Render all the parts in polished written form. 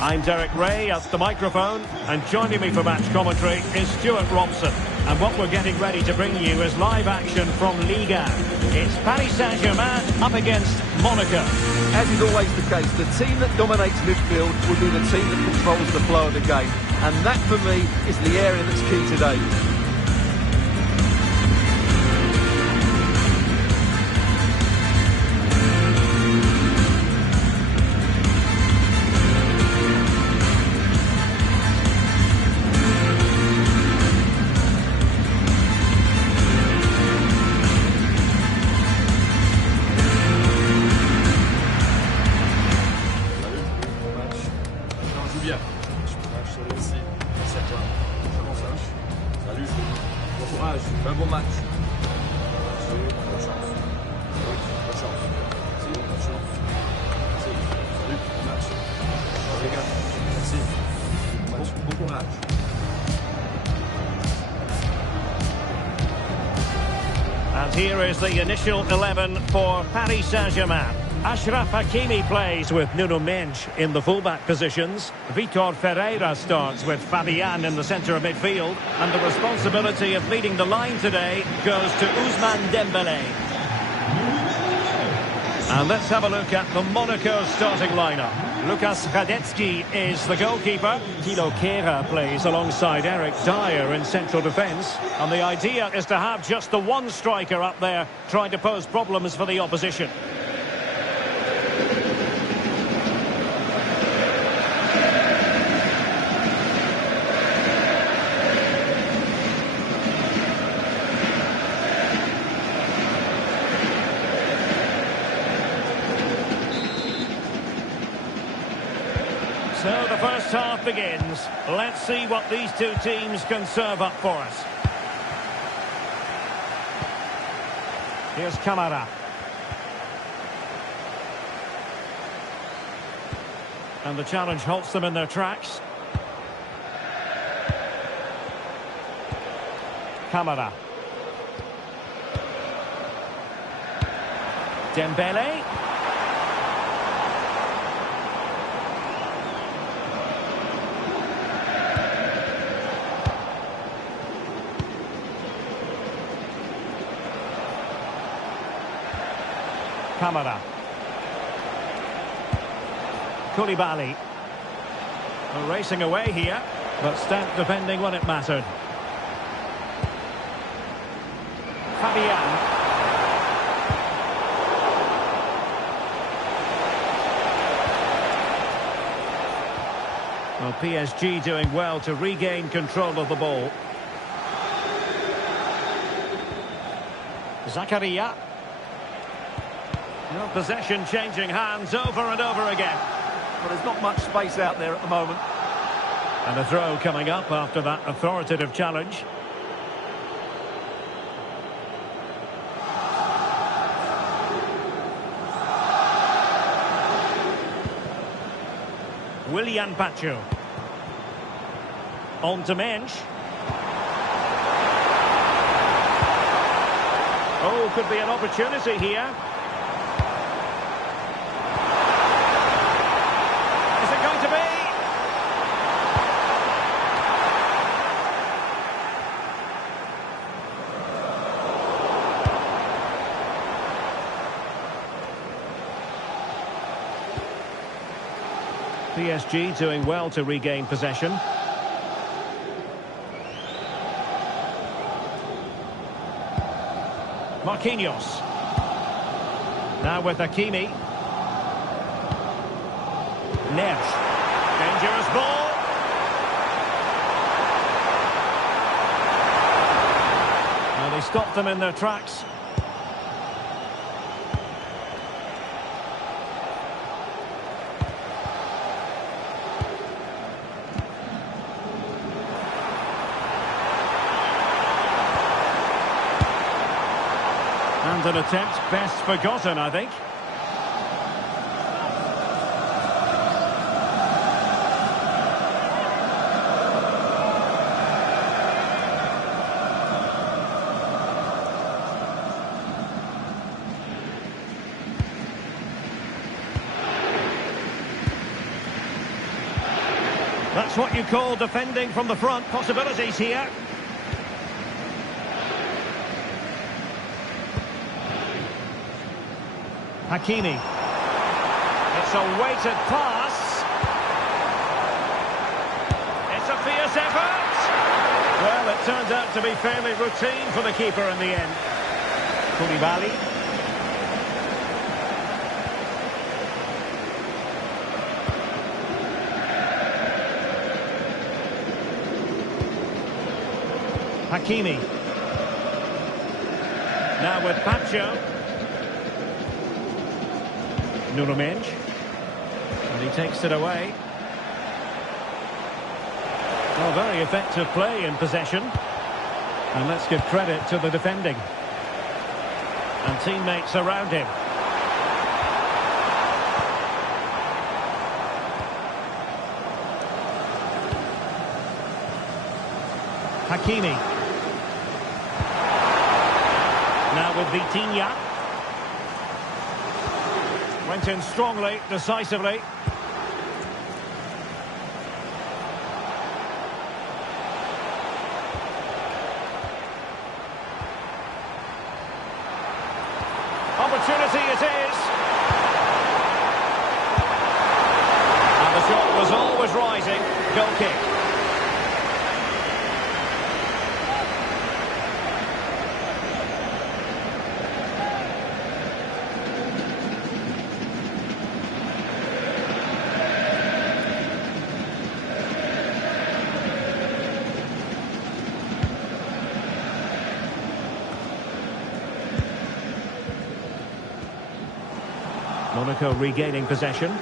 I'm Derek Ray at the microphone, and joining me for match commentary is Stuart Robson. And what we're getting ready to bring you is live action from Ligue. It's Paris Saint-Germain up against Monaco. As is always the case, the team that dominates midfield will be the team that controls the flow of the game. And that, for me, is the area that's key today. Un bon match. Bon courage. And here is the initial 11 for Paris Saint-Germain. Achraf Hakimi plays with Nuno Mendes in the fullback positions. Vitor Ferreira starts with Fabian in the centre of midfield. And the responsibility of leading the line today goes to Ousmane Dembélé. And let's have a look at the Monaco starting lineup. Lukas Hradecky is the goalkeeper. Thilo Kehrer plays alongside Eric Dyer in central defence. And the idea is to have just the one striker up there trying to pose problems for the opposition. So the first half begins. Let's see what these two teams can serve up for us. Here's Kamara. And the challenge halts them in their tracks. Kamara. Dembélé. Kamara. Koulibaly. Racing away here, but stout defending when it mattered. Fabian. Well, PSG doing well to regain control of the ball. Zakaria. No, possession changing hands over and over again. But there's not much space out there at the moment. And a throw coming up after that authoritative challenge. Willian Pacho. On to Mensch. Oh, could be an opportunity here. Is it going to be? PSG doing well to regain possession. Marquinhos. Now with Hakimi. Neves. Dangerous ball. And they stopped them in their tracks. And an attempt best forgotten, I think. That's what you call defending from the front. Possibilities here. Hakimi. It's a weighted pass. It's a fierce effort. Well, it turned out to be fairly routine for the keeper in the end. Koulibaly. Hakimi. Now with Pacho. Nuno Mendes. And he takes it away. Well, very effective play in possession. And let's give credit to the defending. And teammates around him. Hakimi. Now with Vitinha. Went in strongly, decisively. Opportunity it is. And the shot was always rising. Goal kick. Monaco regaining possession.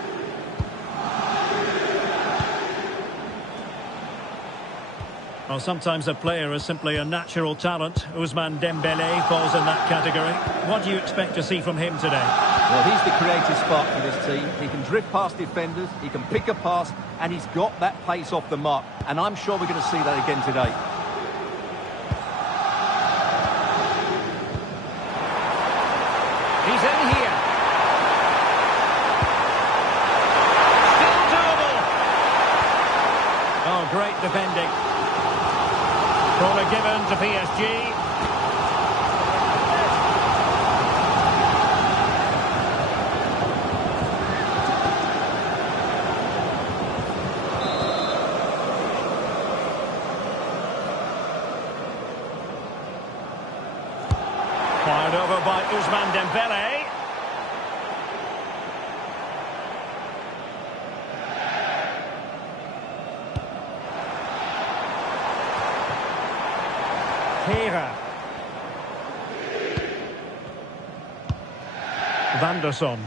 Well, sometimes a player is simply a natural talent. Ousmane Dembélé falls in that category. What do you expect to see from him today? Well, he's the creative spark for this team. He can drift past defenders, he can pick a pass, and he's got that pace off the mark. And I'm sure we're going to see that again today. He's in here. Oh, great defending. Corner given to PSG. Fired over by Ousmane Dembélé. Vanderson.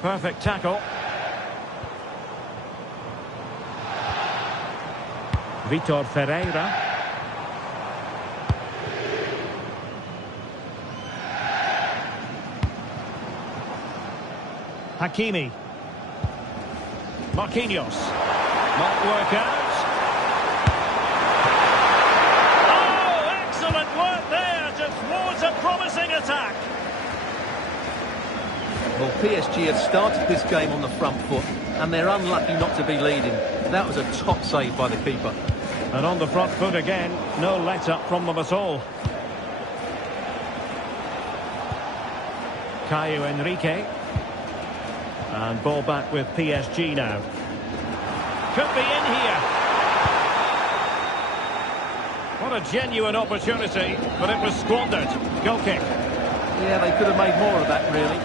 Perfect tackle. Vitor Ferreira. Hakimi. Marquinhos. Might work out. Towards a promising attack. Well, PSG have started this game on the front foot, and they're unlucky not to be leading. That was a top save by the keeper. And on the front foot again, no let-up from them at all. Caio Henrique. And ball back with PSG now. Could be in here. What a genuine opportunity, but it was squandered. Goal kick. Yeah, they could have made more of that, really.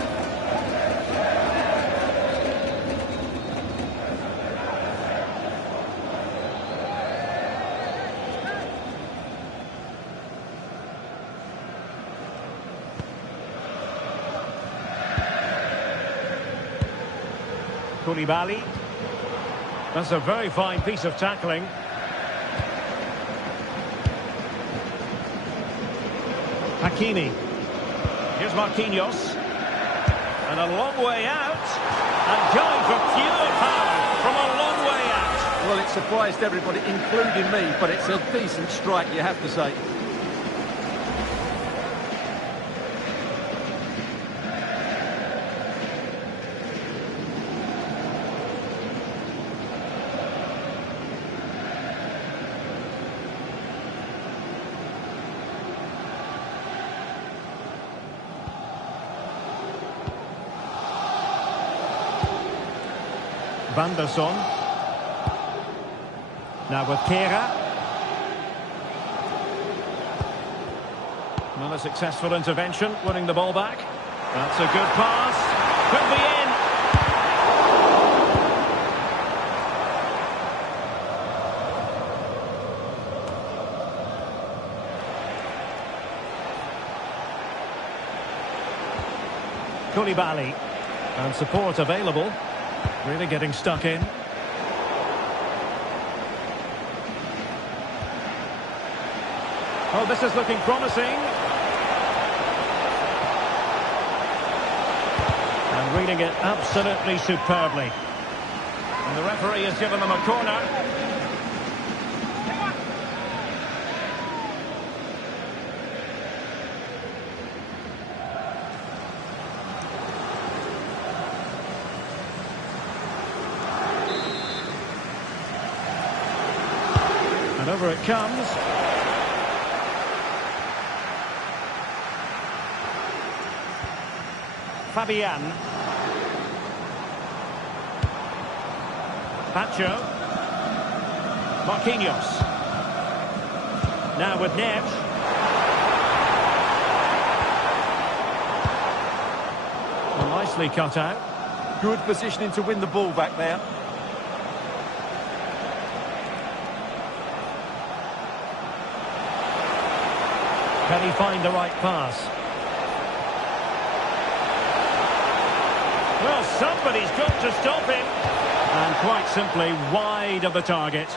Koulibaly. That's a very fine piece of tackling. Hakimi. Here's Marquinhos. And a long way out. And going for pure power from a long way out. Well, it surprised everybody, including me, but it's a decent strike, you have to say. Van der Son. Now with Kera. Well, a successful intervention, winning the ball back. That's a good pass. Could be in. Koulibaly. And support available. Really getting stuck in. Oh, this is looking promising. And reading it absolutely superbly. And the referee has given them a corner. And over it comes. Fabian. Pacho. Marquinhos. Now with Neves. Well, nicely cut out. Good positioning to win the ball back there. Can he find the right pass? Well, somebody's got to stop him. And quite simply, wide of the target.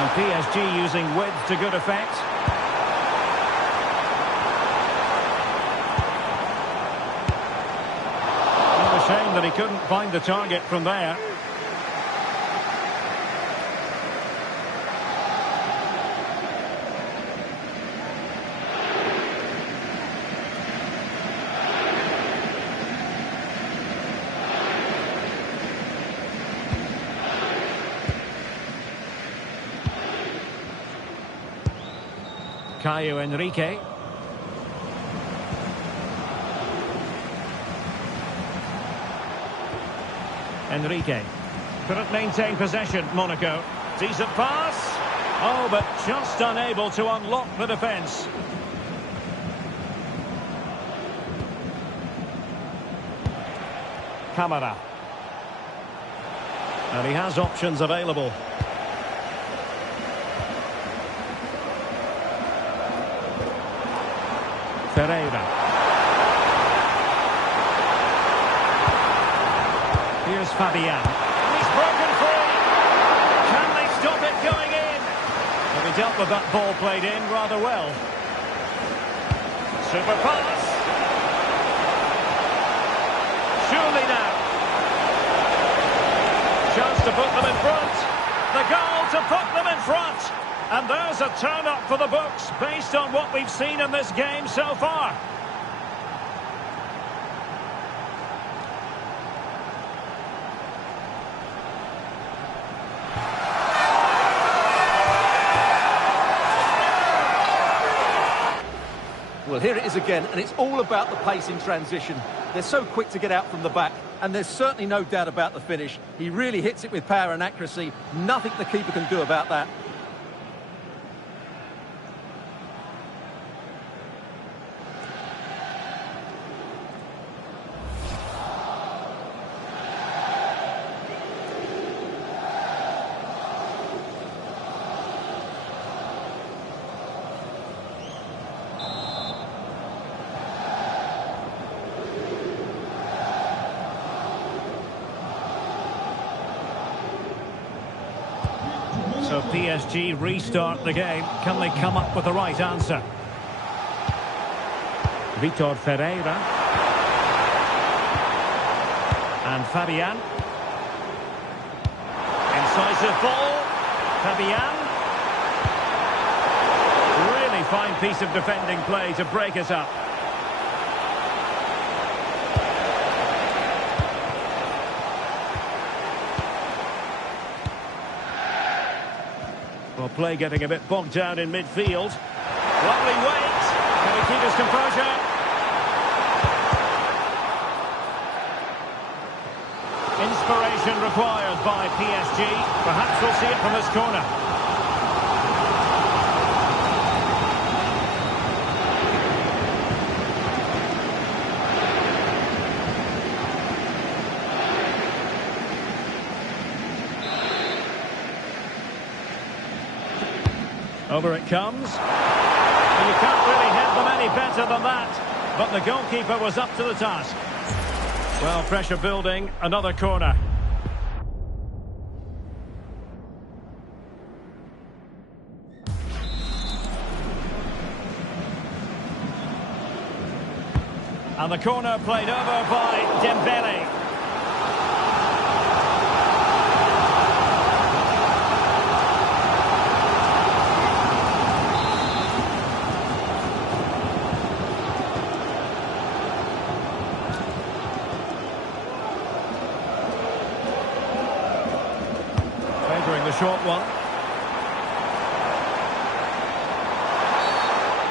And PSG using width to good effect. What a shame that he couldn't find the target from there. Caio Henrique. Enrique. Couldn't maintain possession, Monaco. Decent pass. Oh, but just unable to unlock the defence. Camara. And he has options available. Pereira. Here's Fabian. He's broken free. Can they stop it going in? Well, he dealt with that ball played in rather well. Super pass. Surely now. Chance to put them in front. The goal to put them in front. And there's a turn-up for the books based on what we've seen in this game so far. Well, here it is again, and it's all about the pace in transition. They're so quick to get out from the back, and there's certainly no doubt about the finish. He really hits it with power and accuracy. Nothing the keeper can do about that. So PSG restart the game. Can they come up with the right answer? Vitor Ferreira. And Fabian. Incisive ball. Fabian. Really fine piece of defending play to break it up. Well, play getting a bit bogged down in midfield. Lovely wait. Can he keep his composure? Inspiration required by PSG. Perhaps we'll see it from this corner. Over it comes. You can't really hit them any better than that. But the goalkeeper was up to the task. Well, pressure building. Another corner. And the corner played over by Dembele. The short one.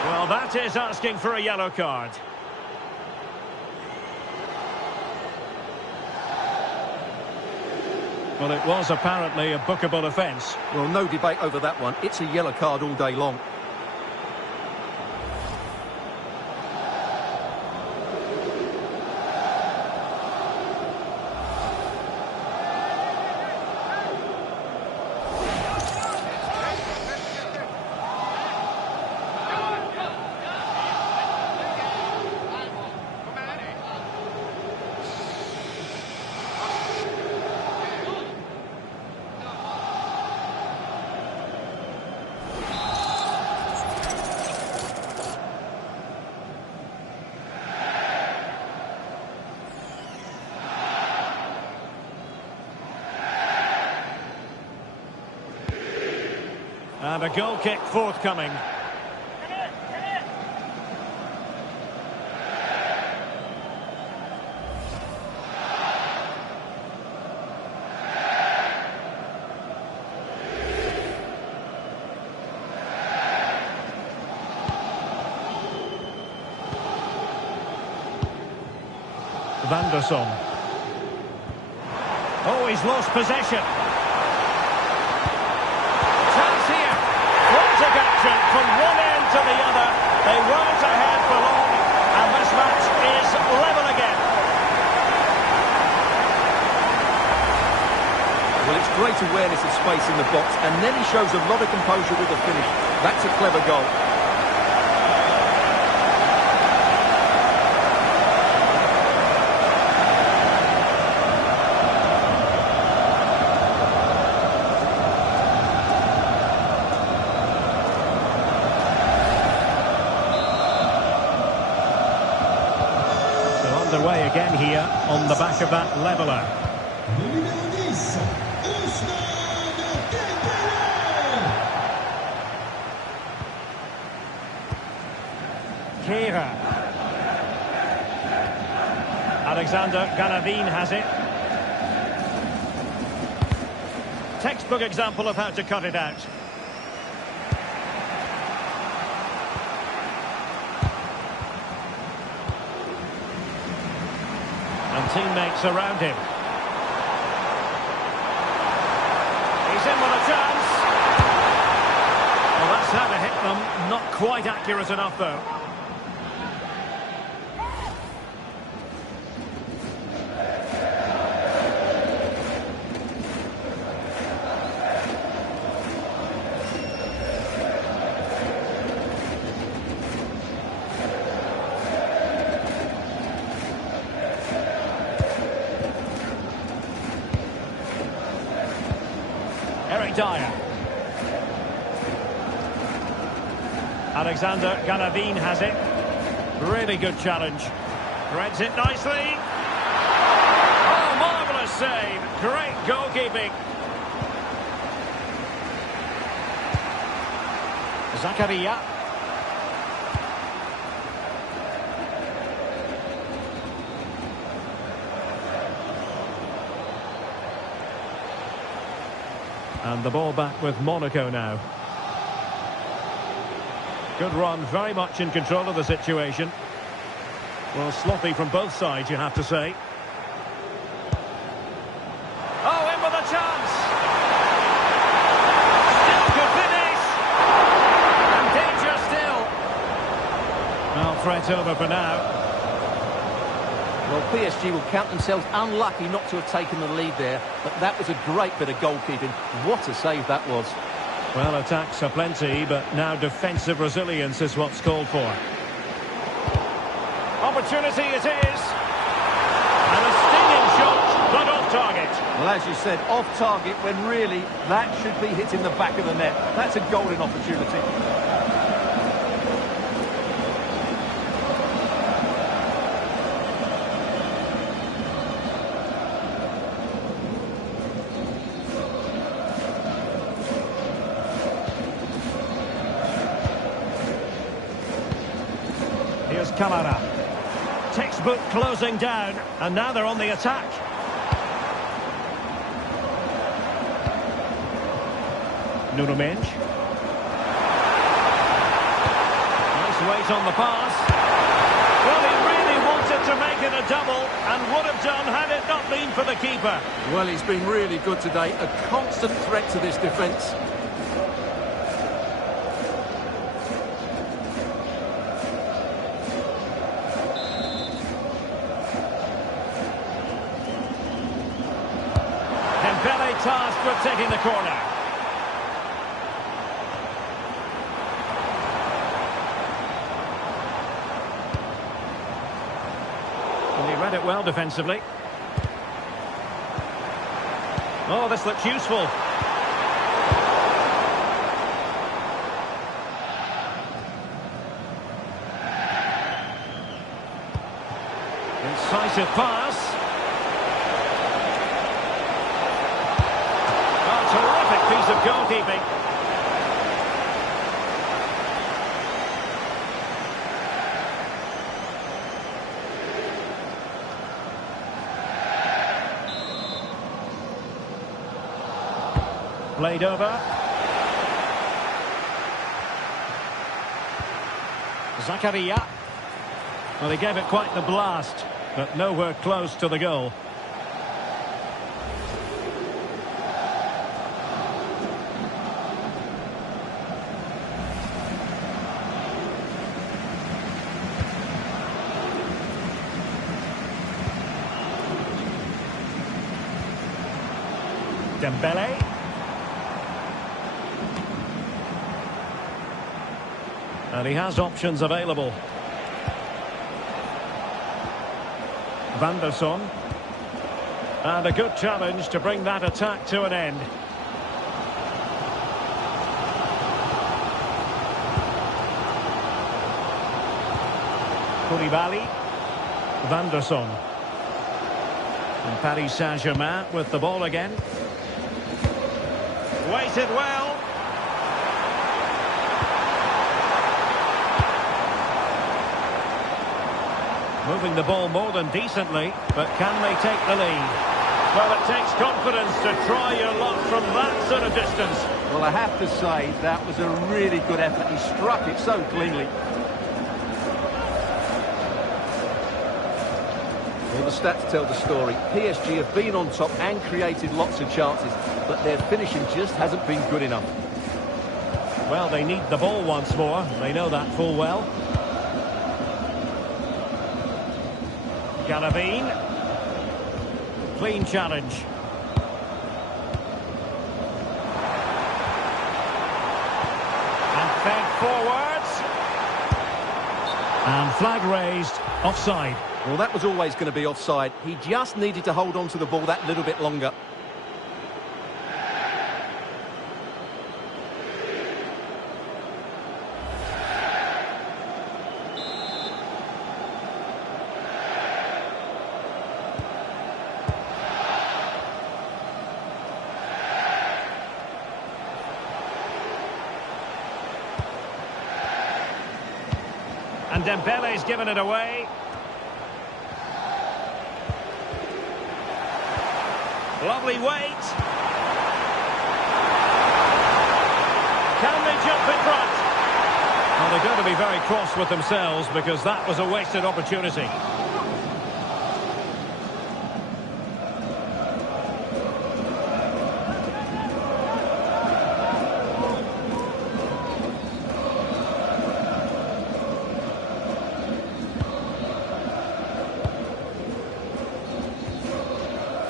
Well, that is asking for a yellow card. Well, it was apparently a bookable offence. Well, no debate over that one. It's a yellow card all day long. And a goal kick forthcoming. Van der Son. Oh, he's lost possession. Action from one end to the other. They weren't ahead for long, and this match is level again. Well, it's great awareness of space in the box, and then he shows a lot of composure with the finish. That's a clever goal. Underway again here on the back of that leveller. Kehrer. Alexander Ganavin has it. Textbook example of how to cut it out. Teammates around him. He's in with a chance. Well, that's how to hit them. Not quite accurate enough, though. Dyer. Alexander Ganavin has it. Really good challenge. Threads it nicely. Oh, marvellous save. Great goalkeeping. Zakaria. And the ball back with Monaco now. Good run, very much in control of the situation. Well, sloppy from both sides, you have to say. Oh, in with a chance! Still could finish! And danger still! Well, threat over for now. Well, PSG will count themselves unlucky not to have taken the lead there, but that was a great bit of goalkeeping. What a save that was. Well, attacks are plenty, but now defensive resilience is what's called for. Opportunity it is. And a stinging shot, but off target. Well, as you said, off target when really that should be hitting the back of the net. That's a golden opportunity. Here's Camara. Textbook closing down, and now they're on the attack. Nuno Mendes. Nice weight on the pass. Well, he really wanted to make it a double, and would have done had it not been for the keeper. Well, he's been really good today. A constant threat to this defence. Tasked with taking the corner. And he read it well defensively. Oh, this looks useful. Incisive pass. Terrific piece of goalkeeping. Played over. Zakaria. Well, he gave it quite the blast, but nowhere close to the goal. Dembele. And he has options available. Van der Son. And a good challenge to bring that attack to an end. Koulibaly. Van der Son. And Paris Saint-Germain with the ball again. Waited well. Moving the ball more than decently, but can they take the lead? Well, it takes confidence to try your luck from that sort of distance. Well, I have to say, that was a really good effort. He struck it so cleanly. Well, the stats tell the story. PSG have been on top and created lots of chances, but their finishing just hasn't been good enough. Well, they need the ball once more. They know that full well. Galabine. Clean challenge. And fed forwards. And flag raised. Offside. Well, that was always going to be offside. He just needed to hold on to the ball that little bit longer. And Dembele's given it away. Lovely weight. jump in front. Well, they're going to be very cross with themselves because that was a wasted opportunity.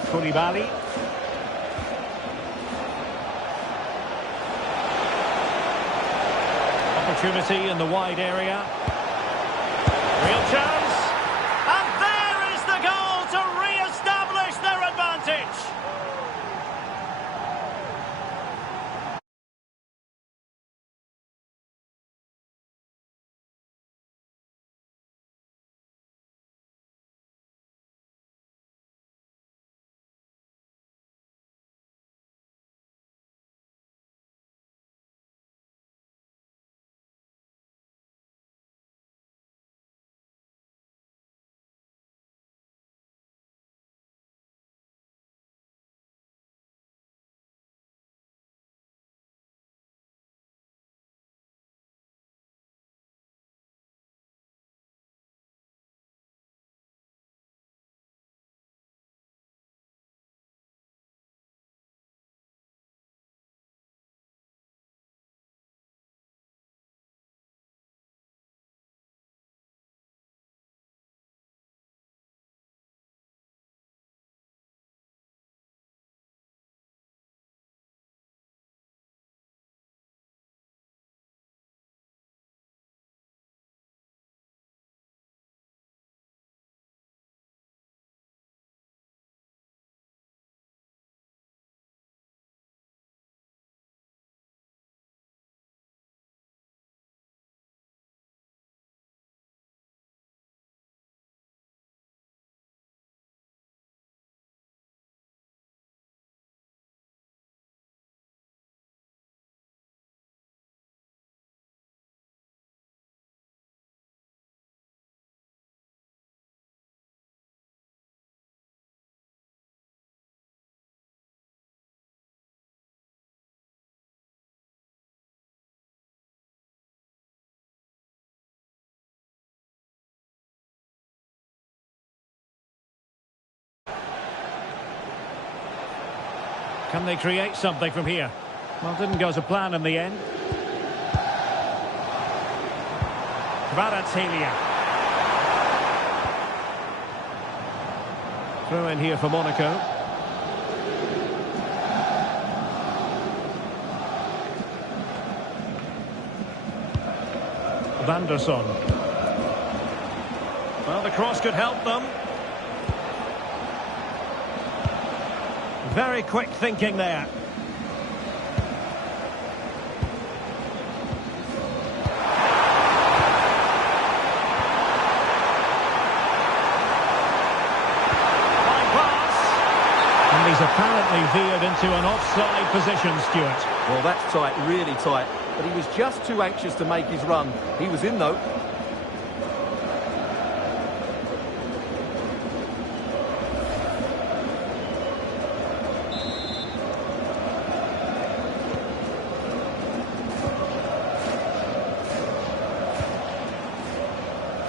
Koulibaly. Opportunity in the wide area. Real chance. And there is the goal to re-establish their advantage. Can they create something from here? Well, didn't go to plan in the end. Kvaratskhelia. Throw in here for Monaco. Vanderson. Well, the cross could help them. Very quick thinking there. Fine pass. And he's apparently veered into an offside position, Stuart. Well, that's tight, really tight. But he was just too anxious to make his run. He was in, though.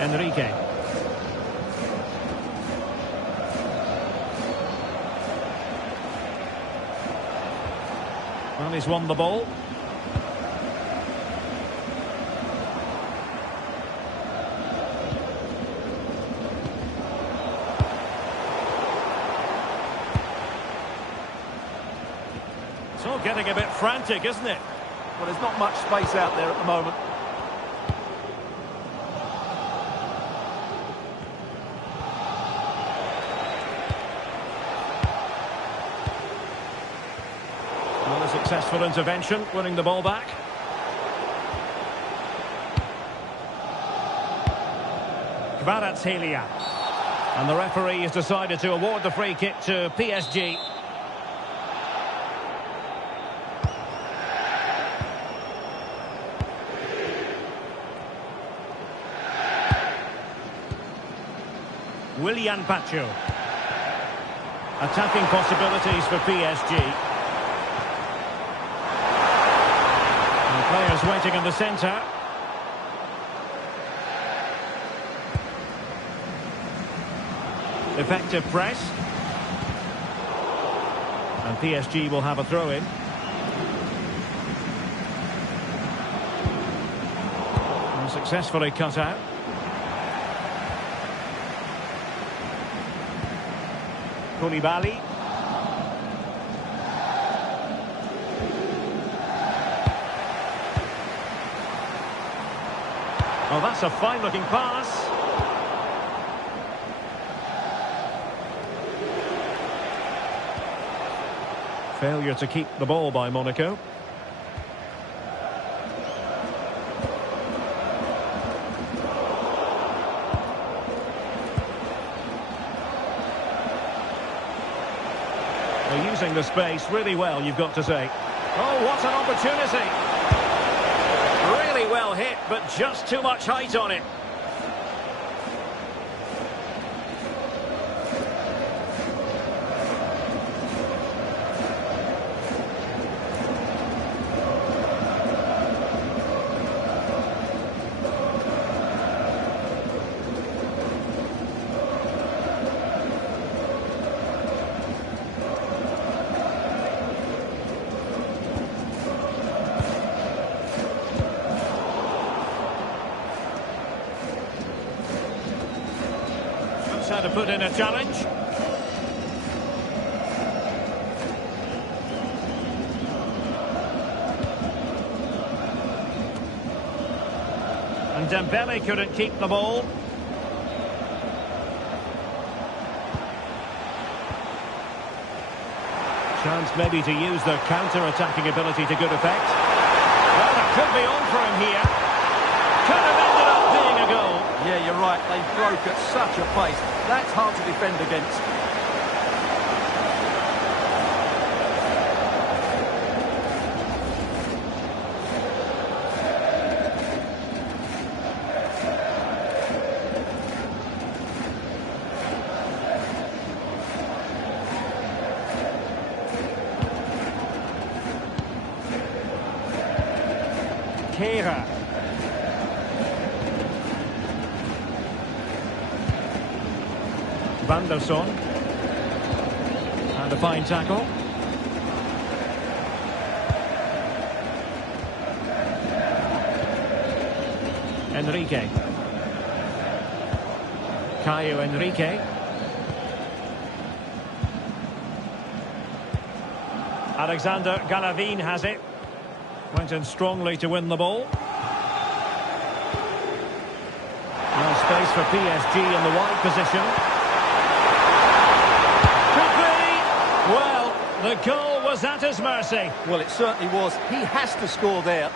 Enrique. Well, he's won the ball. It's all getting a bit frantic, isn't it? Well, there's not much space out there at the moment. Well, a successful intervention, winning the ball back. Kvaratskhelia. And the referee has decided to award the free kick to PSG. Willian Pacho. Attacking possibilities for PSG. And Players waiting in the centre. Effective press. And PSG will have a throw-in. Successfully cut out. Koulibaly. Oh, that's a fine-looking pass. Failure to keep the ball by Monaco. They're using the space really well, you've got to say. Oh, what an opportunity! Really well hit, but just too much height on it. How to put in a challenge. And Dembele couldn't keep the ball. Chance maybe to use their counter-attacking ability to good effect. Well, that could be on for him here. Could have ended up being a goal. Yeah, you're right. They broke at such a pace. That's hard to defend against. Kehrer. Van der Son. And a fine tackle. Enrique. Caio Enrique. Alexander Galavin has it. Went in strongly to win the ball. No space for PSG in the wide position. Well, the goal was at his mercy. Well, it certainly was. He has to score there.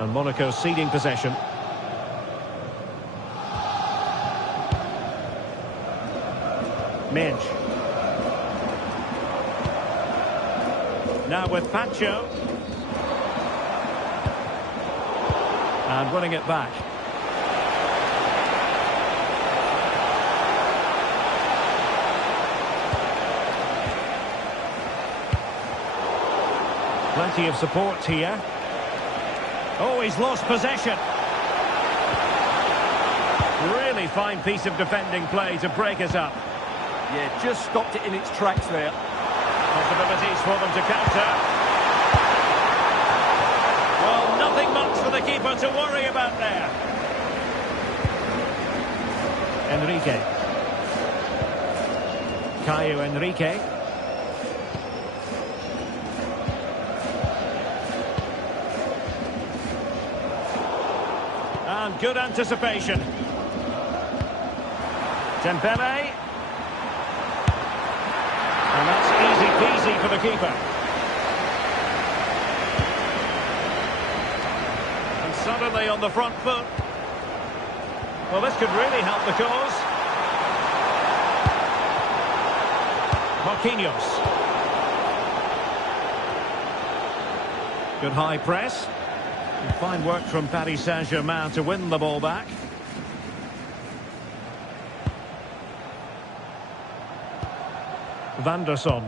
And Monaco ceding possession. Minch. Now with Pacho. And winning it back. Plenty of support here. Oh, he's lost possession. Really fine piece of defending play to break us up. Yeah, just stopped it in its tracks there. Possibilities for them to counter. Well, nothing much for the keeper to worry about there. Enrique. Caio Enrique. And good anticipation. Dembele. And that's easy peasy for the keeper. And suddenly on the front foot. Well, this could really help the cause. Marquinhos. Good high press. And fine work from Paris Saint-Germain to win the ball back. Van der Son.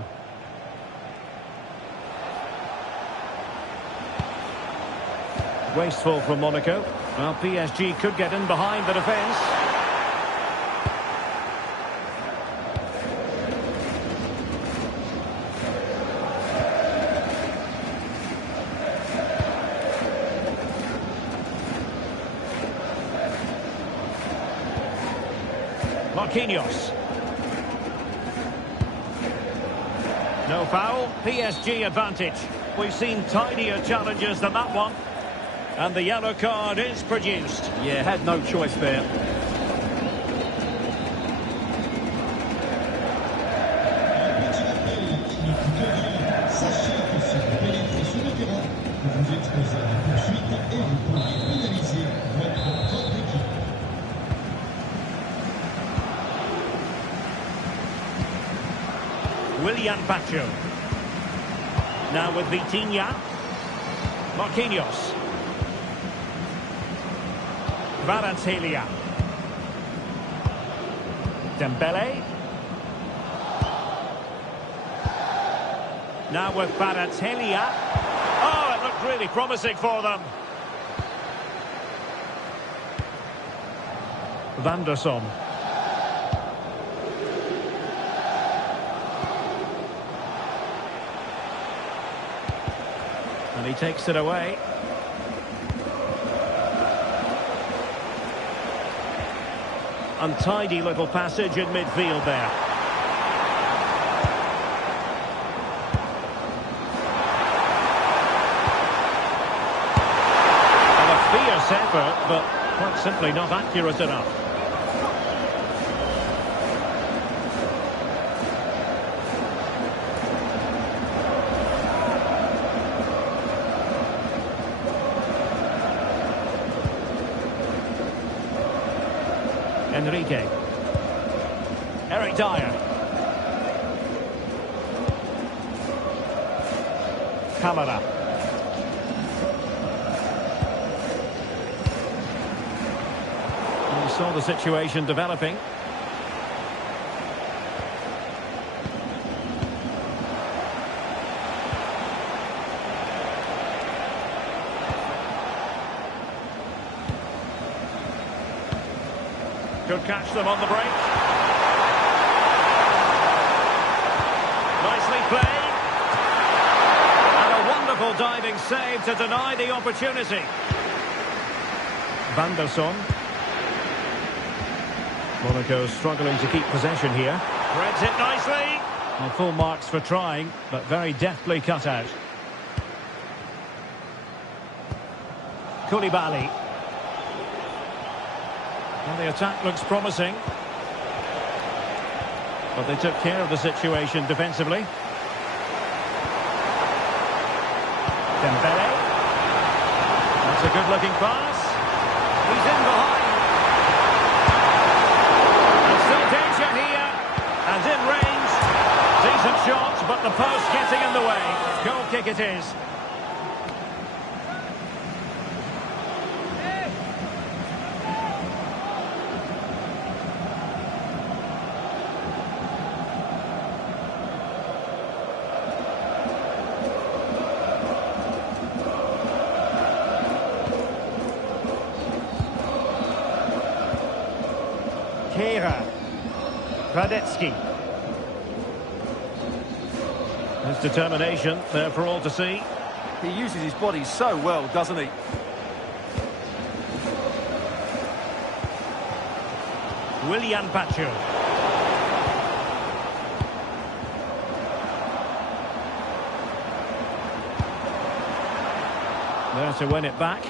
Wasteful from Monaco. Well, PSG could get in behind the defence. Marquinhos. No foul. PSG advantage. We've seen tidier challenges than that one. And the yellow card is produced. Yeah, had no choice there. Willian Pacho. Now with Vitinha. Marquinhos. Kvaratskhelia. Dembele. Now with Kvaratskhelia. Oh, it looked really promising for them. Van der Son. And he takes it away. Untidy little passage in midfield there. And a fierce effort, but quite simply not accurate enough. Enrique. Eric Dyer. Camara. We saw the situation developing. Could catch them on the break. Nicely played. And a wonderful diving save to deny the opportunity. Van der Son. Monaco struggling to keep possession here. Threads it nicely. Well, full marks for trying, but very deftly cut out. Koulibaly. Well, the attack looks promising. But they took care of the situation defensively. Dembele. That's a good-looking pass. He's in behind. And still danger here. And in range. Decent shot, but the post getting in the way. Goal kick it is. Radetsky. His determination there for all to see. He uses his body so well, doesn't he? Willian Pacho. There to win it back.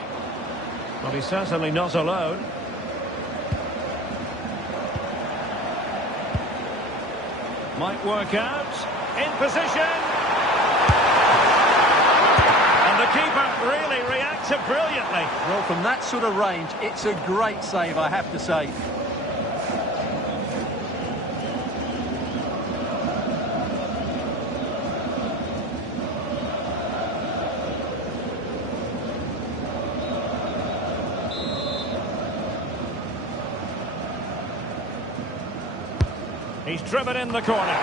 Well, he's certainly not alone. Might work out. In position. And the keeper really reacted brilliantly. Well, from that sort of range, it's a great save, I have to say. He's driven in the corner.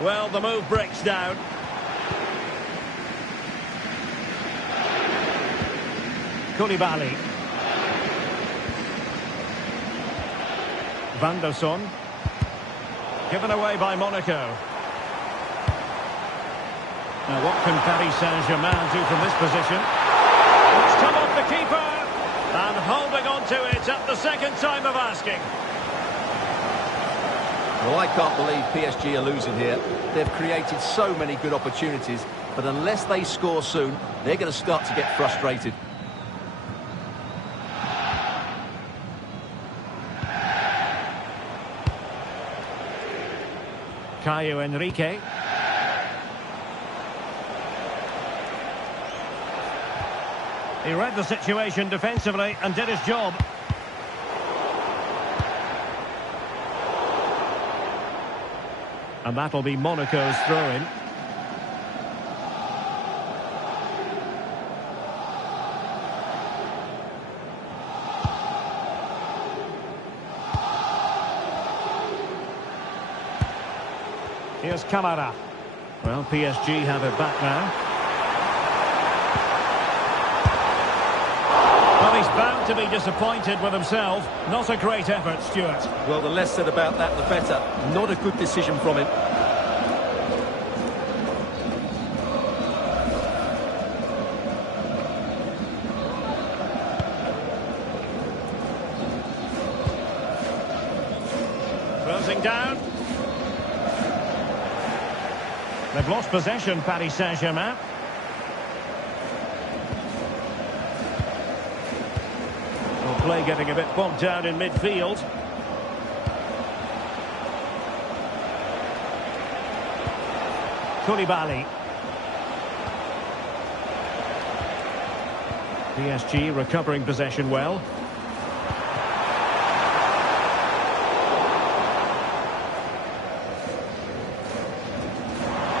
Well, the move breaks down. Koulibaly. Van der Son. Given away by Monaco. Now what can Paris Saint-Germain do from this position? It's come off the keeper. And holding on to it at the second time of asking. Well, I can't believe PSG are losing here. They've created so many good opportunities, but unless they score soon, they're going to start to get frustrated. Caio Henrique. He read the situation defensively and did his job. And that'll be Monaco's throw-in. Here's Camara. Well, PSG have it back now. Well, he's bound to be disappointed with himself. Not a great effort, Stuart. Well, the less said about that, the better. Not a good decision from him. Closing down. They've lost possession, Paris Saint-Germain. Play getting a bit bogged down in midfield. Koulibaly. PSG recovering possession well.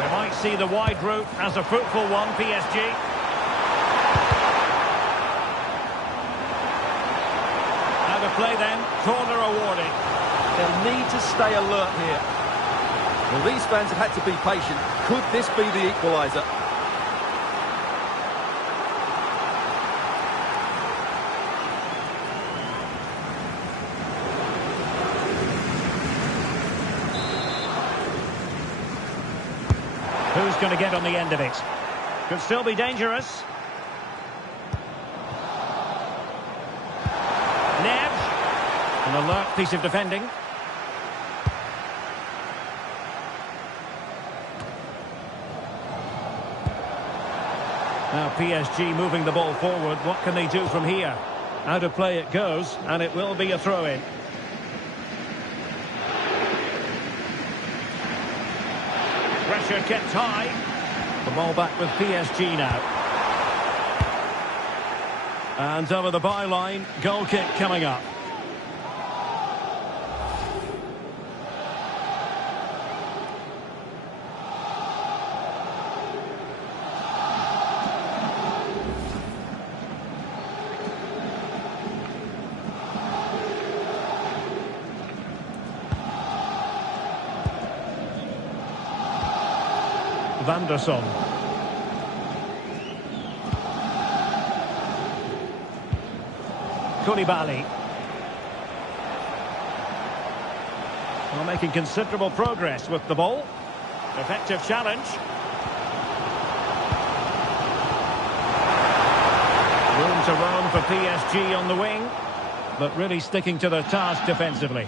They might see the wide route as a fruitful one, PSG. Play then, corner awarded. They'll need to stay alert here. Well, these fans have had to be patient. Could this be the equaliser? Who's going to get on the end of it? Could still be dangerous. An alert piece of defending. Now PSG moving the ball forward. What can they do from here? Out of play it goes, and it will be a throw-in. Pressure kept high. The ball back with PSG now. And over the byline, goal kick coming up. Van der Son. Koulibaly. Well, making considerable progress with the ball. Effective challenge. Room to roam for PSG on the wing, but really sticking to their task defensively.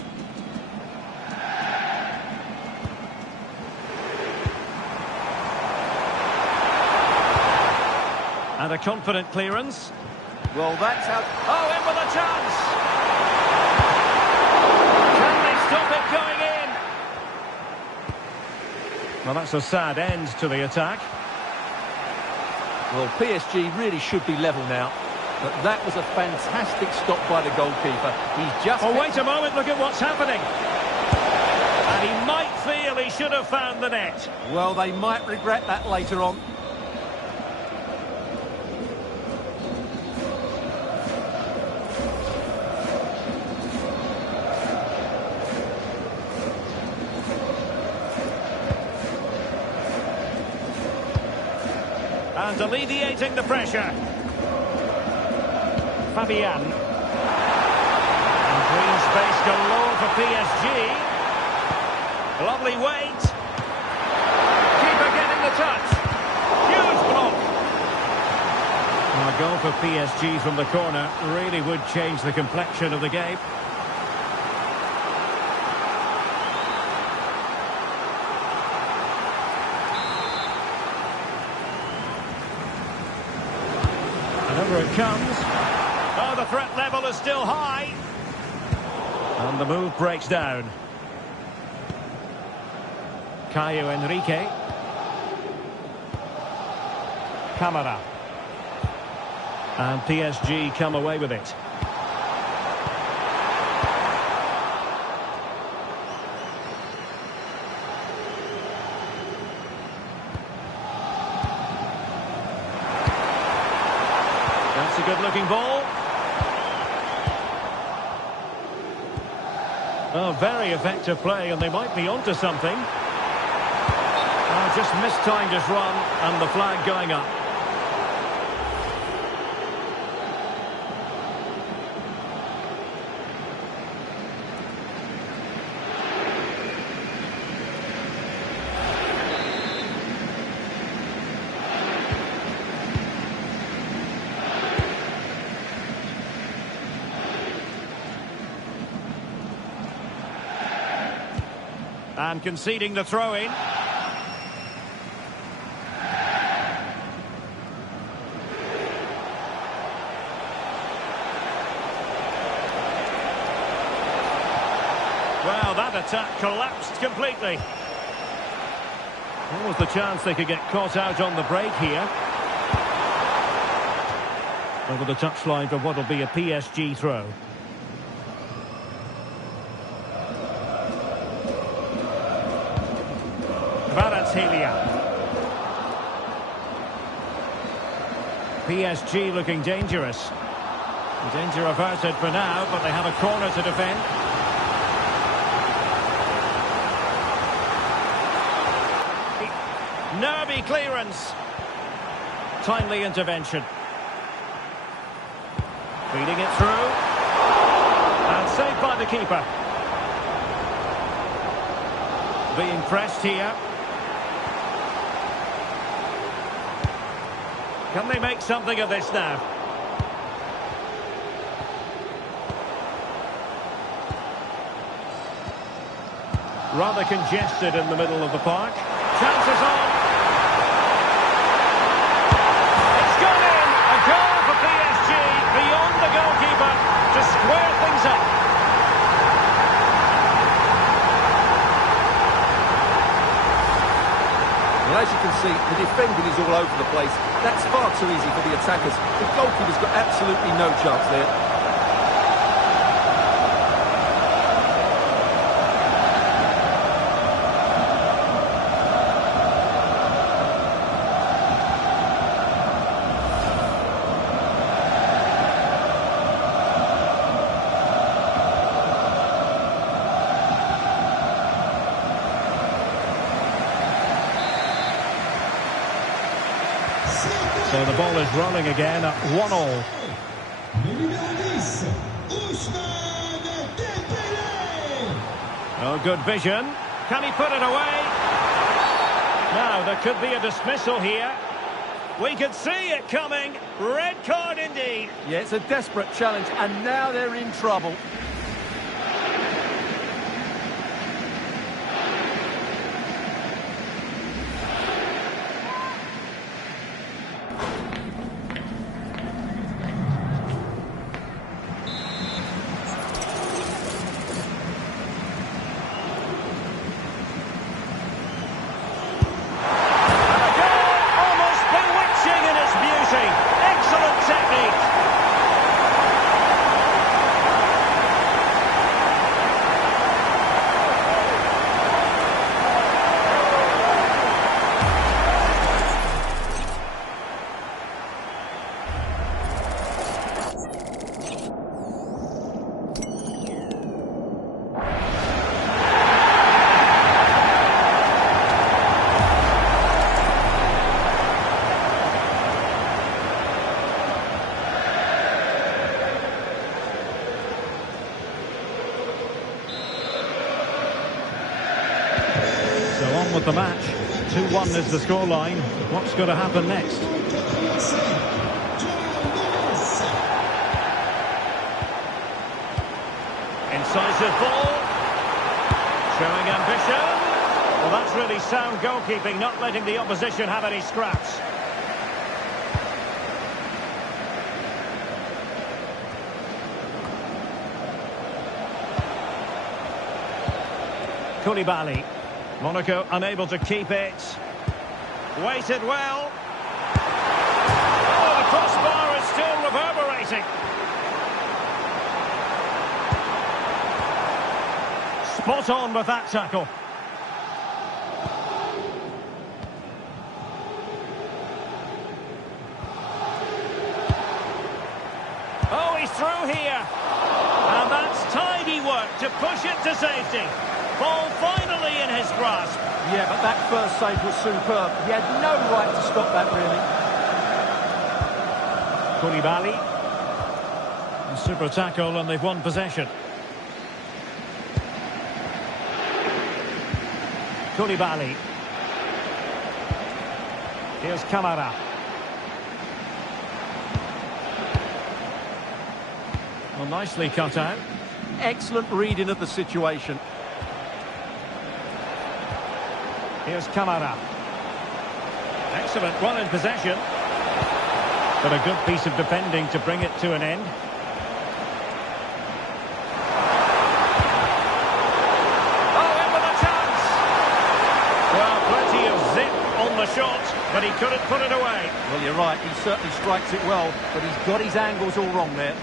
And a confident clearance. Well, that's how... Oh, in with a chance! Can they stop it going in? Well, that's a sad end to the attack. Well, PSG really should be level now. But that was a fantastic stop by the goalkeeper. He's just... Oh, wait a moment, look at what's happening. And he might feel he should have found the net. Well, they might regret that later on. And alleviating the pressure. Fabian. And green space galore for PSG. Lovely weight. Keeper getting the touch. Huge block. A goal for PSG from the corner really would change the complexion of the game. And over it comes. Oh, the threat level is still high. And the move breaks down. Caio Henrique. Camara. And PSG come away with it. That's a good-looking ball. Oh, very effective play, and they might be onto something. Oh, just mistimed his run, and the flag going up. And conceding the throw-in. Well, that attack collapsed completely. What was the chance they could get caught out on the break here? Over the touchline for what will be a PSG throw. PSG looking dangerous. Danger averted for now, but they have a corner to defend. Nervy clearance. Timely intervention. Feeding it through. And saved by the keeper. Being pressed here. Can they make something of this now? Rather congested in the middle of the park. Chances on. It's gone in. A goal for PSG beyond the goalkeeper to square things up. Well, as you can see, the defending is all over the place. That's far too easy for the attackers. The goalkeeper's got absolutely no chance there. So the ball is rolling again at 1-1. Oh, good vision. Can he put it away? Now, there could be a dismissal here. We could see it coming. Red card indeed. Yeah, it's a desperate challenge, and now they're in trouble. at the match. 2-1 is the scoreline. What's going to happen next? Incisive ball. Showing ambition. Well, that's really sound goalkeeping, not letting the opposition have any scraps. Koulibaly. Monaco unable to keep it. Waited well. Oh, the crossbar is still reverberating. Spot on with that tackle. Oh, he's through here. And that's tidy work to push it to safety. Ball finally in his grasp. Yeah, but that first save was superb. He had no right to stop that, really. Koulibaly. A super tackle, and they've won possession. Koulibaly. Here's Kamara. Well, nicely cut out. Excellent reading of the situation. Here's Kamara. Excellent run in possession. But a good piece of defending to bring it to an end. Oh, in with a chance! Well, plenty of zip on the shot, but he couldn't put it away. Well, you're right, he certainly strikes it well, but he's got his angles all wrong there.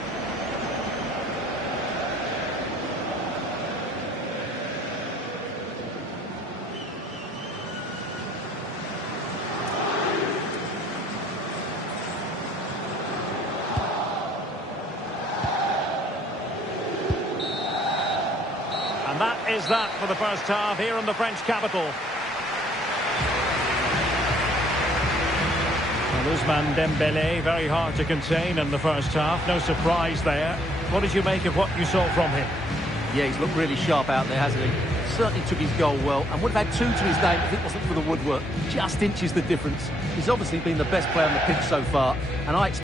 And that is that for the first half here in the French capital. Well, Ousmane Dembélé, very hard to contain in the first half. No surprise there. What did you make of what you saw from him? Yeah, he's looked really sharp out there, hasn't he? Certainly took his goal well and would have had 2 to his name if it wasn't for the woodwork. Just inches the difference. He's obviously been the best player on the pitch so far, and I expect